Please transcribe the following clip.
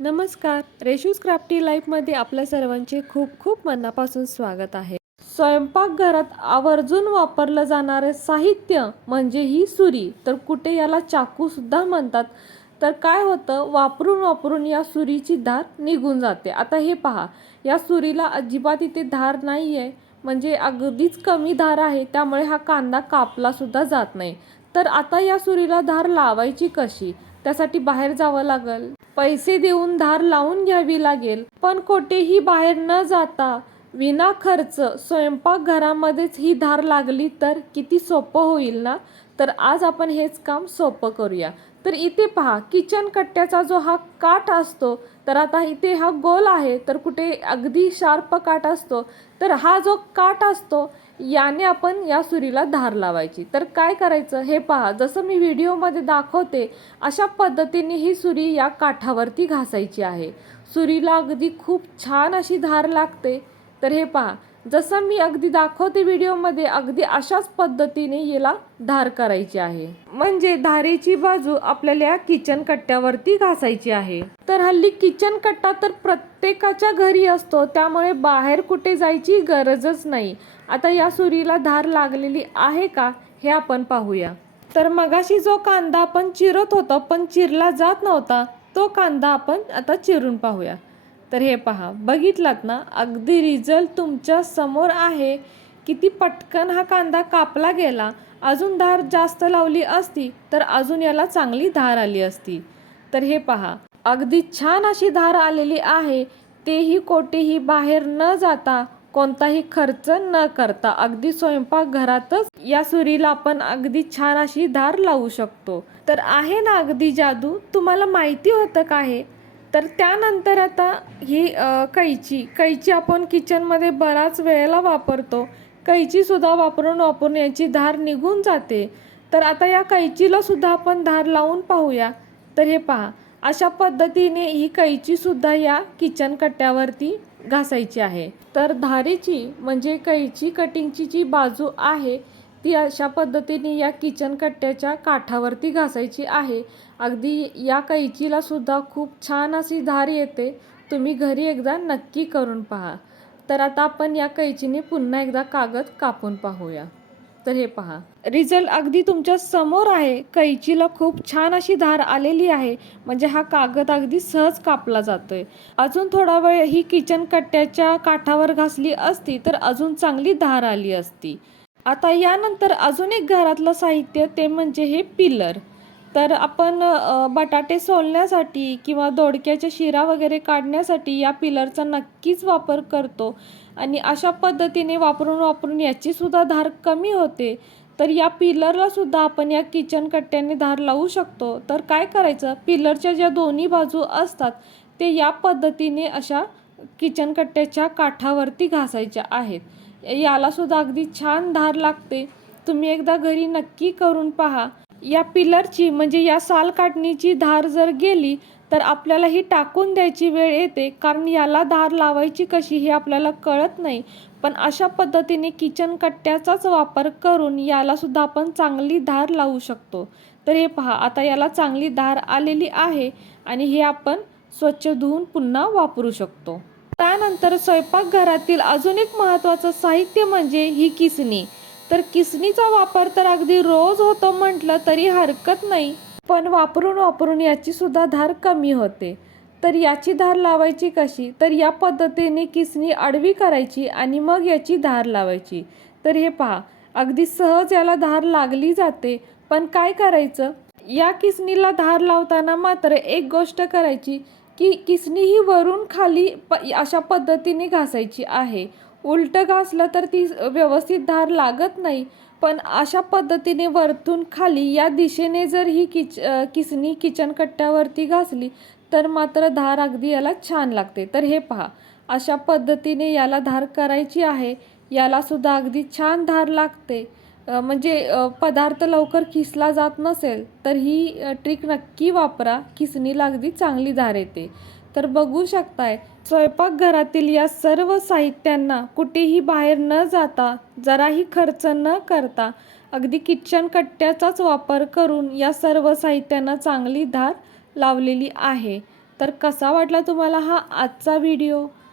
नमस्कार. रेशूज क्राफ्टी लाईफमध्ये आपल्या सर्वांचे खूप खूप मनापासून स्वागत आहे. स्वयंपाकघरात आवर्जून वापरलं जाणारे साहित्य म्हणजे ही सुरी. तर कुठे याला चाकूसुद्धा म्हणतात. तर काय होतं? वापरून वापरून या सुरीची धार निघून जाते. आता हे पहा. या सुरीला अजिबात इथे धार नाही आहे म्हणजे अगदीच कमी धार आहे. त्यामुळे हा कांदा कापलासुद्धा जात नाही. तर आता या सुरीला धार लावायची कशी? त्यासाठी बाहेर जावं लागेल. पैसे देऊन धार लावून घ्यावी लागेल पण कोठेही बाहेर न जाता विना खर्च स्वयंपाकघरामध्येच ही धार लागली तर किती सोपं होईल ना? तर आज आपण हेच काम सोपं करूया. तर इथे पहा किचन कट्ट्याचा जो हा काठ असतो तर आता इथे हा गोल आहे तर कुठे अगदी शार्प काठ असतो. तर हा जो काठ असतो याने आपण या सुरीला धार लावायची. तर काय करायचं? हे पहा जसं मी व्हिडिओमध्ये दाखवते अशा पद्धतीने ही सुरी या काठावरती घासायची आहे. सुरीला अगदी खूप छान अशी धार लागते. तर हे पहा जसं मी अगदी दाखवते व्हिडिओमध्ये अगदी अशाच पद्धतीने याला धार करायची आहे. म्हणजे धारेची बाजू आपल्याला या किचन कट्ट्यावरती घासायची आहे. तर हल्ली किचन कट्टा तर प्रत्येकाच्या घरी असतो त्यामुळे बाहेर कुठे जायची गरजच नाही. आता या सुरीला धार लागलेली आहे का हे आपण पाहूया. तर मगाशी जो कांदा आपण चिरत होतो पण चिरला जात नव्हता तो कांदा आपण आता चिरून पाहूया. तर हे पहा. बघितलात ना अगदी रिझल्ट तुमच्यासमोर आहे किती पटकन हा कांदा कापला गेला अजून धार जास्त लावली असती तर अजून याला चांगली धार आली असती. तर हे पहा. अगदी छान अशी धार आलेली आहे तेही कोठेही बाहेर न जाता कोणताही खर्च न करता. अगदी स्वयंपाकघरातच या सुरीला आपण अगदी छान अशी धार लावू शकतो. तर आहे ना अगदी जादू? तुम्हाला माहिती होतं का हे? तर त्यानंतर आता ही कैची कैची आपण किचनमध्ये बराच वेळेला वापरतो. कैचीसुद्धा वापरून वापरून याची धार निघून जाते. तर आता या कैचीला सुद्धा आपण धार लावून पाहूया. तर हे पहा अशा पद्धतीने ही कैचीसुद्धा या किचन कट्ट्यावरती घासायची आहे. तर धारेची म्हणजे कैची कटिंगची जी बाजू आहे ती अशा पद्धतीने या किचन कट्ट्याच्या काठावरती घासायची आहे. अगदी या कैचीला सुद्धा खूप छान अशी धार येते. तुम्ही घरी एकदा नक्की करून पहा. तर आता आपण या कैचीने पुन्हा एकदा कागद कापून पाहूया. तर हे पहा. रिझल्ट अगदी तुमच्यासमोर आहे. कैचीला खूप छान अशी धार आलेली आहे. म्हणजे हा कागद अगदी सहज कापला जातोय. अजून थोडा वेळ ही किचन कट्ट्याच्या काठावर घासली असती तर अजून चांगली धार आली असती. आता यानंतर अजून एक घरातलं साहित्य ते म्हणजे हे पिलर. तर आपण बटाटे सोलण्यासाठी किंवा दोडक्याच्या शिरा वगैरे काढण्यासाठी या पिलरचा नक्कीच वापर करतो. आणि अशा पद्धतीने वापरून वापरून याचीसुद्धा धार कमी होते. तर या पिलरला सुद्धा आपण या किचन कट्ट्याने धार लावू शकतो. तर काय करायचं? पिलरच्या ज्या दोन्ही बाजू असतात ते या पद्धतीने अशा किचन कट्ट्याच्या काठावरती घासायच्या आहेत. यालासुद्धा अगदी छान धार लागते. तुम्ही एकदा घरी नक्की करून पहा. या पिलरची म्हणजे या साल काढणीची धार जर गेली तर आपल्याला ही टाकून द्यायची वेळ येते. कारण याला धार लावायची कशी हे आपल्याला कळत नाही. पण अशा पद्धतीने किचन कट्ट्याचाच वापर करून यालासुद्धा आपण चांगली धार लावू शकतो. तर हे पहा आता याला चांगली धार आलेली आहे आणि हे आपण स्वच्छ धुवून पुन्हा वापरू शकतो. त्यानंतर स्वयंपाकघरातील अजून एक महत्त्वाचं साहित्य म्हणजे ही किसणी. तर किसणीचा वापर तर अगदी रोज होतो म्हटलं तरी हरकत नाही पण वापरून वापरून याची सुद्धा धार कमी होते. तर याची धार लावायची कशी? तर या पद्धतीने किसणी आडवी करायची आणि मग याची धार लावायची. तर हे पहा अगदी सहज याला धार लागली जाते पण काय करायचं? या किसणीला धार लावताना मात्र एक गोष्ट करायची की किसणी ही वरून खाली प अशा पद्धतीने घासायची आहे. उलटं घासलं तर ती व्यवस्थित धार लागत नाही पण अशा पद्धतीने वरतून खाली या दिशेने जर ही किच किसणी किचन कट्ट्यावरती घासली तर मात्र धार अगदी याला छान लागते. तर हे पहा अशा पद्धतीने याला धार करायची आहे. यालासुद्धा अगदी छान धार लागते. म्हणजे पदार्थ लवकर खिसला जात नसेल तर ही ट्रिक नक्की वापरा. किसणीला अगदी चांगली धार येते. तर बघू शकताय स्वयंपाकघरातील या सर्व साहित्यांना कुठेही बाहेर न जाता जराही खर्च न करता अगदी किचन कट्ट्याचाच वापर करून या सर्व साहित्यांना चांगली धार लावलेली आहे. तर कसा वाटला तुम्हाला हा आजचा व्हिडिओ?